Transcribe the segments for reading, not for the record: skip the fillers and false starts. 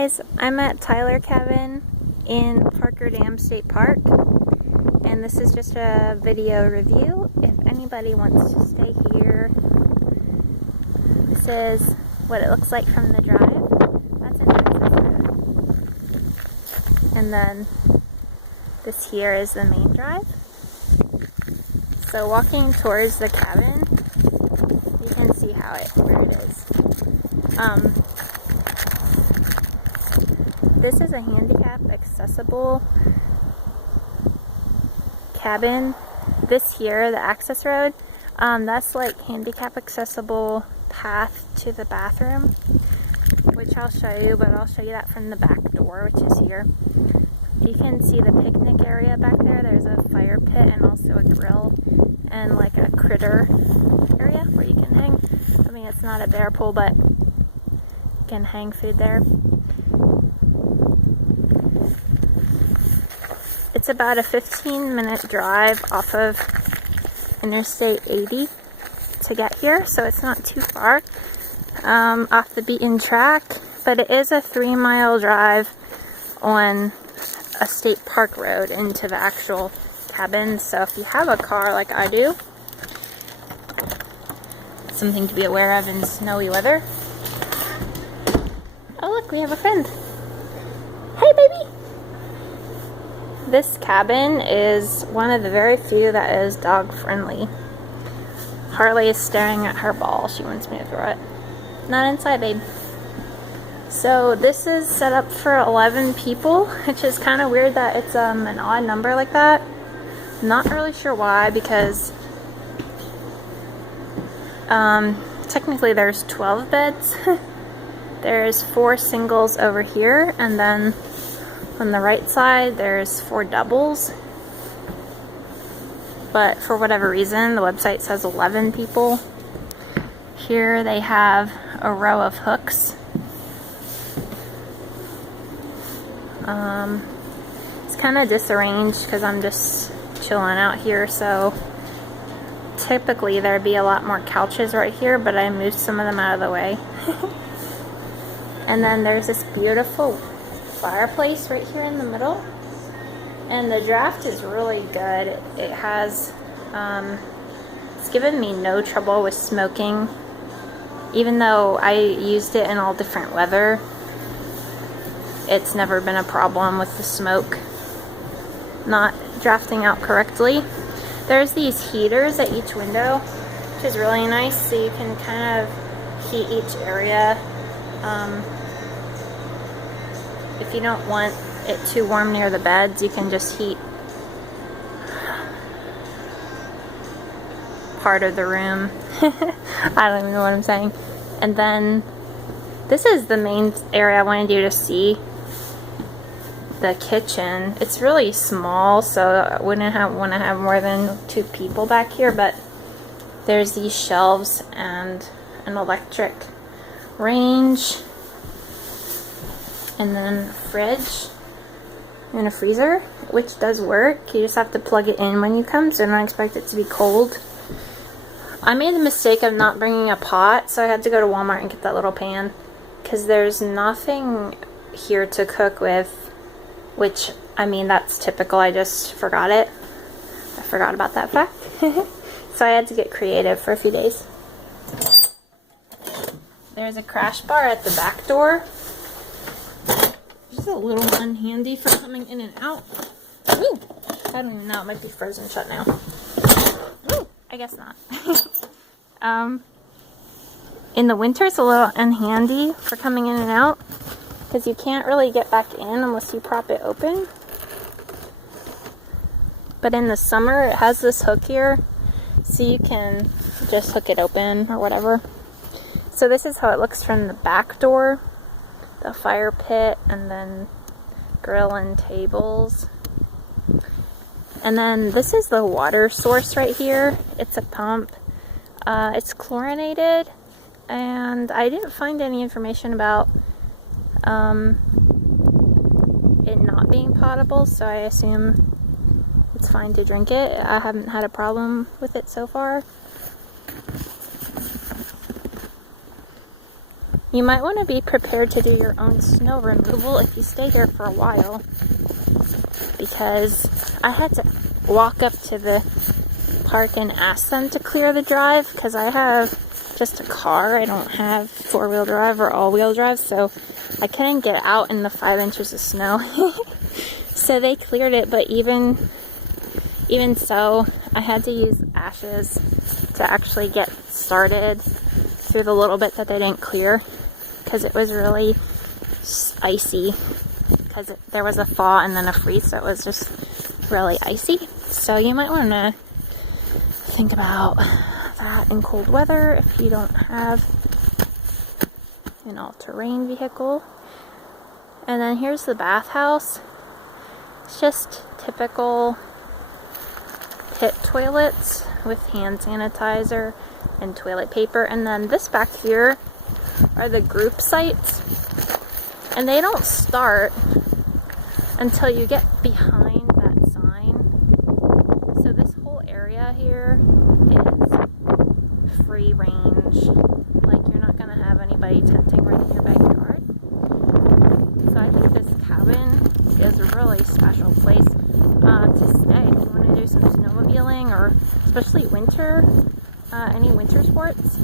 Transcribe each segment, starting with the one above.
guys, I'm at Tyler Cabin in Parker Dam State Park, and this is just a video review. If anybody wants to stay here, this is what it looks like from the drive. That's an access road. And then this here is the main drive. So walking towards the cabin, you can see where it is. This is a handicap accessible cabin. This here, the access road, that's like handicap accessible path to the bathroom, which I'll show you, but I'll show you that from the back door, which is here. You can see the picnic area back there. There's a fire pit and also a grill and like a critter area where you can hang. I mean, it's not a bear pool, but you can hang food there. It's about a 15-minute drive off of Interstate 80 to get here, so it's not too far off the beaten track, but it is a 3-mile drive on a state park road into the actual cabin. So if you have a car like I do, something to be aware of in snowy weather. Oh look, we have a friend. Hey baby! This cabin is one of the very few that is dog friendly. Harley is staring at her ball. She wants me to throw it. Not inside, babe. So this is set up for 11 people, which is kind of weird that it's an odd number like that. Not really sure why, because technically there's 12 beds. There's 4 singles over here, and then on the right side there's 4 doubles. But for whatever reason, the website says 11 people. Here they have a row of hooks. It's kind of disarranged because I'm just chilling out here, so typically there'd be a lot more couches right here, but I moved some of them out of the way. And then there's this beautiful fireplace right here in the middle, and the draft is really good. It has it's given me no trouble with smoking, even though I used it in all different weather. It's never been a problem with the smoke not drafting out correctly. There's these heaters at each window, which is really nice, so you can kind of heat each area. If you don't want it too warm near the beds, you can just heat part of the room. I don't even know what I'm saying. And then this is the main area I wanted you to see. The kitchen. It's really small, so I wouldn't want to have more than 2 people back here, but there's these shelves and an electric range, and then a fridge and a freezer, which does work. You just have to plug it in when you come, so don't expect it to be cold. I made the mistake of not bringing a pot, so I had to go to Walmart and get that little pan, because there's nothing here to cook with, which, I mean, that's typical. I just forgot it. I forgot about that fact. So I had to get creative for a few days. There's a crash bar at the back door. Just a little one handy for coming in and out. Ooh, I don't even know. It might be frozen shut now. Ooh, I guess not. In the winter, it's a little unhandy for coming in and out, because you can't really get back in unless you prop it open. But in the summer, it has this hook here, so you can just hook it open or whatever. So this is how it looks from the back door. The fire pit, and then grill and tables. And then this is the water source right here. It's a pump. It's chlorinated, and I didn't find any information about it not being potable, so I assume it's fine to drink it. I haven't had a problem with it so far. You might want to be prepared to do your own snow removal if you stay here for a while, because I had to walk up to the park and ask them to clear the drive because I have just a car. I don't have four-wheel drive or all-wheel drive, so I couldn't get out in the 5 inches of snow. So they cleared it, but even so, I had to use ashes to actually get started through the little bit that they didn't clear, because it was really icy, because there was a thaw and then a freeze, so it was just really icy. So you might want to think about that in cold weather if you don't have an all-terrain vehicle. And then here's the bathhouse. It's just typical pit toilets with hand sanitizer and toilet paper. And then this back here are the group sites, and they don't start until you get behind that sign. So this whole area here is free range. Like, you're not gonna have anybody tenting right in your backyard. So I think this cabin is a really special place to stay if you want to do some snowmobiling, or especially winter, any winter sports.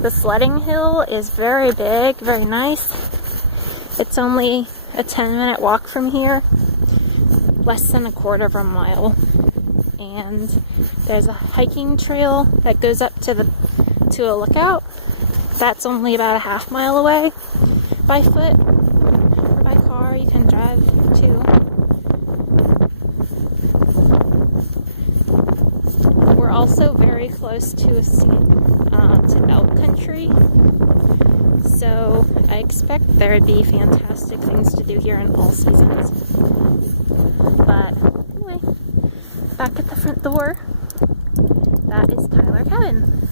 The sledding hill is very big, very nice. It's only a 10-minute walk from here, less than a quarter of a mile. And there's a hiking trail that goes up to a lookout. That's only about a half mile away by foot, or by car. You can drive too. We're also very close to elk country, so I expect there would be fantastic things to do here in all seasons. But anyway, back at the front door, that is Tyler Cabin.